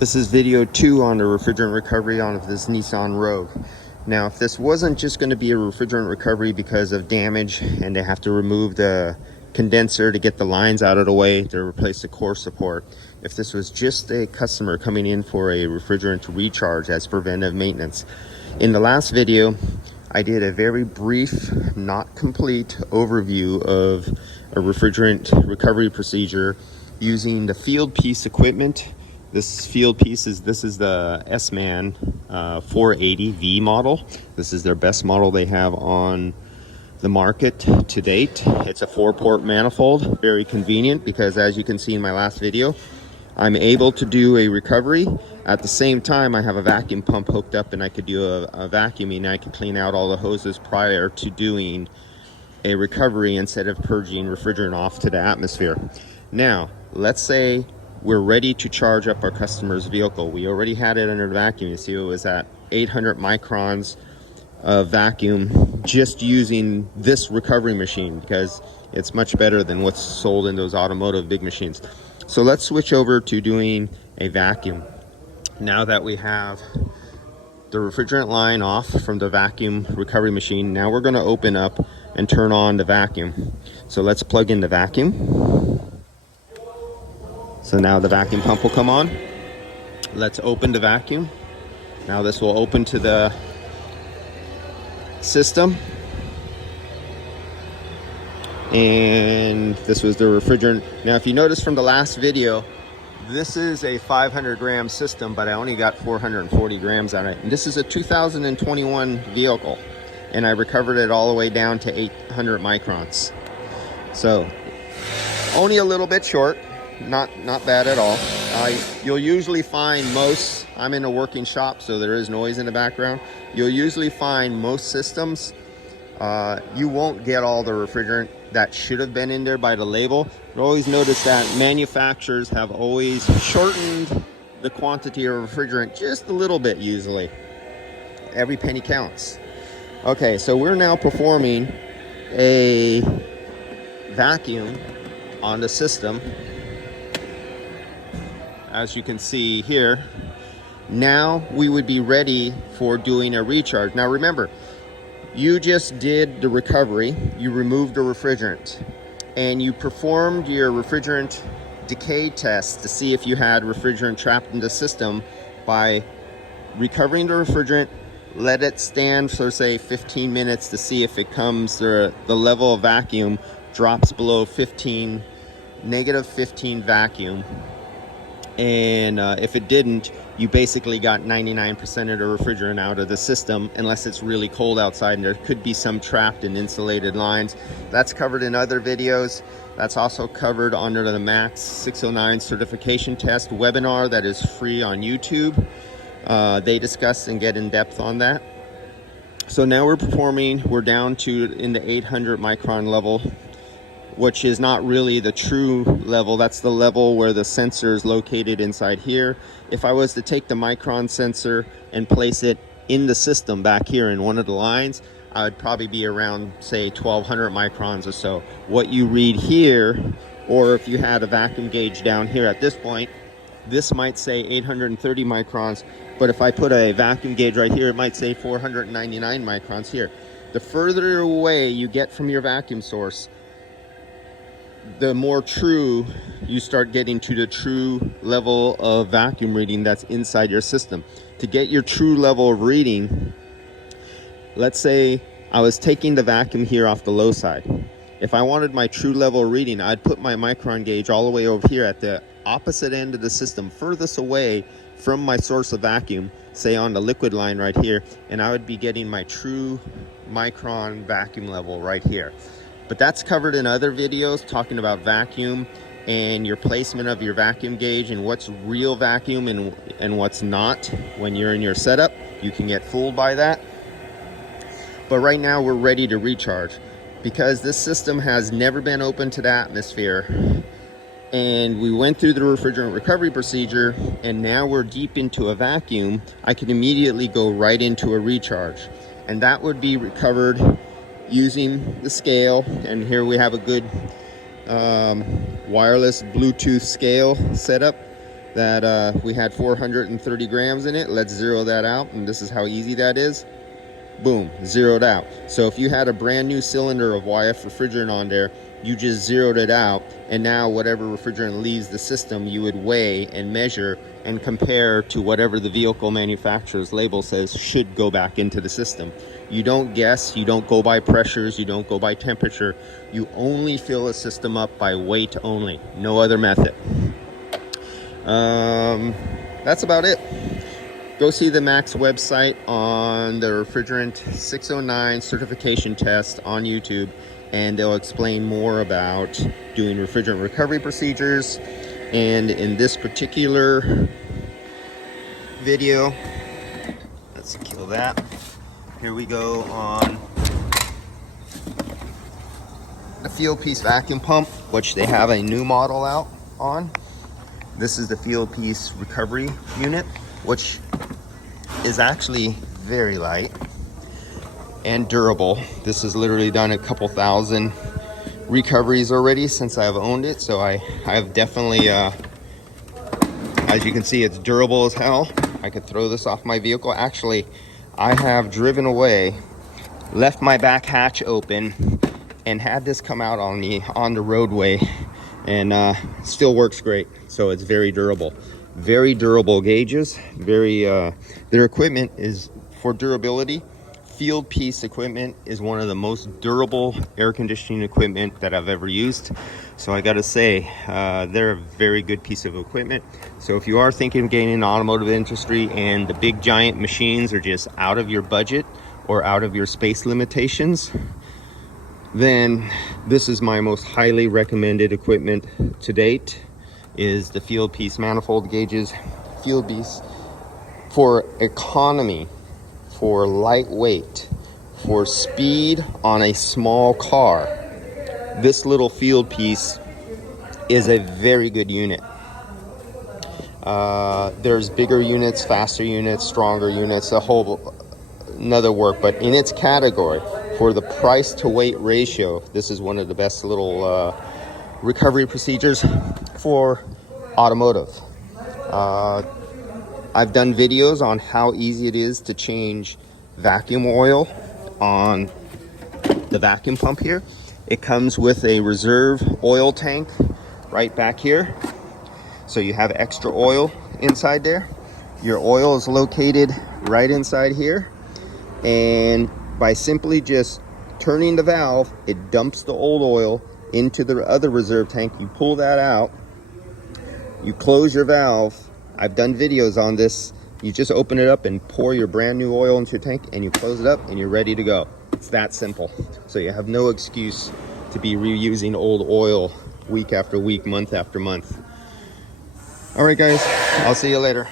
This is video 2 on the refrigerant recovery on this Nissan Rogue. Now, if this wasn't just going to be a refrigerant recovery because of damage and they have to remove the condenser to get the lines out of the way to replace the core support, if this was just a customer coming in for a refrigerant recharge as preventive maintenance. In the last video, I did a very brief, not complete overview of a refrigerant recovery procedure using the field piece equipment. This field piece is the S-Man 480V model. This is their best model they have on the market to date. It's a 4-port manifold, very convenient because, as you can see in my last video, I'm able to do a recovery. At the same time, I have a vacuum pump hooked up and I could do a vacuuming and I could clean out all the hoses prior to doing a recovery instead of purging refrigerant off to the atmosphere. Now, let's say we're ready to charge up our customer's vehicle. We already had it under the vacuum. You see, it was at 800 microns of vacuum just using this recovery machine because it's much better than what's sold in those automotive big machines. So let's switch over to doing a vacuum. Now that we have the refrigerant line off from the vacuum recovery machine, now we're going to open up and turn on the vacuum. So let's plug in the vacuum. So now the vacuum pump will come on. Let's open the vacuum. Now this will open to the system. And this was the refrigerant. Now if you notice from the last video, this is a 500 gram system, but I only got 440 grams on it. And this is a 2021 vehicle. And I recovered it all the way down to 800 microns. So only a little bit short. Not bad at all. You'll usually find most, I'm in a working shop, so there is noise in the background. You'll usually find most systems, you won't get all the refrigerant that should have been in there by the label. But always notice that manufacturers have always shortened the quantity of refrigerant just a little bit usually. Every penny counts. Okay, so we're now performing a vacuum on the system. As you can see here, now we would be ready for doing a recharge. Now remember, you just did the recovery, you removed the refrigerant, and you performed your refrigerant decay test to see if you had refrigerant trapped in the system by recovering the refrigerant, let it stand for say 15 minutes to see if it comes, the level of vacuum drops below negative 15 vacuum. And if it didn't, you basically got 99% of the refrigerant out of the system, unless it's really cold outside and there could be some trapped in insulated lines. That's covered in other videos. That's also covered under the MAX 609 certification test webinar that is free on YouTube. They discuss and get in depth on that. So now we're down to in the 800 micron level, which is not really the true level. That's the level where the sensor is located inside here. If I was to take the micron sensor and place it in the system back here in one of the lines, I would probably be around say 1200 microns or so. What you read here, or if you had a vacuum gauge down here at this point, this might say 830 microns, but if I put a vacuum gauge right here, it might say 499 microns here. The further away you get from your vacuum source, the more true you start getting to the true level of vacuum reading that's inside your system. To get your true level of reading, let's say I was taking the vacuum here off the low side. If I wanted my true level of reading, I'd put my micron gauge all the way over here at the opposite end of the system, furthest away from my source of vacuum, say on the liquid line right here, and I would be getting my true micron vacuum level right here. But that's covered in other videos talking about vacuum and your placement of your vacuum gauge and what's real vacuum and what's not. When you're in your setup, you can get fooled by that. But right now we're ready to recharge because this system has never been open to the atmosphere. And we went through the refrigerant recovery procedure and now we're deep into a vacuum. I can immediately go right into a recharge. And that would be recovered using the scale, and here we have a good wireless Bluetooth scale setup. that we had 430 grams in it. Let's zero that out, and this is how easy that is. Boom, zeroed out. So if you had a brand new cylinder of YF refrigerant on there, you just zeroed it out, and now whatever refrigerant leaves the system, you would weigh and measure and compare to whatever the vehicle manufacturer's label says should go back into the system. You don't guess, you don't go by pressures, you don't go by temperature. You only fill a system up by weight only, no other method. That's about it. Go see the Max website on the refrigerant 609 certification test on YouTube, and they'll explain more about doing refrigerant recovery procedures. And in this particular video, let's kill that. Here we go on the field piece vacuum pump, which they have a new model out on. This is the field piece recovery unit, which is actually very light and durable. This has literally done a couple thousand recoveries already since I've owned it, so I've definitely, as you can see, it's durable as hell. I could throw this off my vehicle. Actually, I have driven away, left my back hatch open, and had this come out on me on the roadway, and still works great. So it's very durable. Very durable gauges. Very their equipment is for durability. Field piece equipment is one of the most durable air conditioning equipment that I've ever used. So I gotta say, they're a very good piece of equipment. So if you are thinking of getting in the automotive industry and the big giant machines are just out of your budget or out of your space limitations, then this is my most highly recommended equipment to date, is the field piece manifold gauges. Field piece for economy, for lightweight, for speed on a small car. This little field piece is a very good unit. There's bigger units, faster units, stronger units, a whole another work, but in its category, for the price to weight ratio, this is one of the best little recovery procedures for automotive. I've done videos on how easy it is to change vacuum oil on the vacuum pump here. It comes with a reserve oil tank right back here, so you have extra oil inside there. Your oil is located right inside here, and by simply just turning the valve, it dumps the old oil into the other reserve tank. You pull that out, you close your valve. I've done videos on this. You just open it up and pour your brand new oil into your tank, and you close it up and you're ready to go. It's that simple. So you have no excuse to be reusing old oil week after week, month after month. All right, guys, I'll see you later.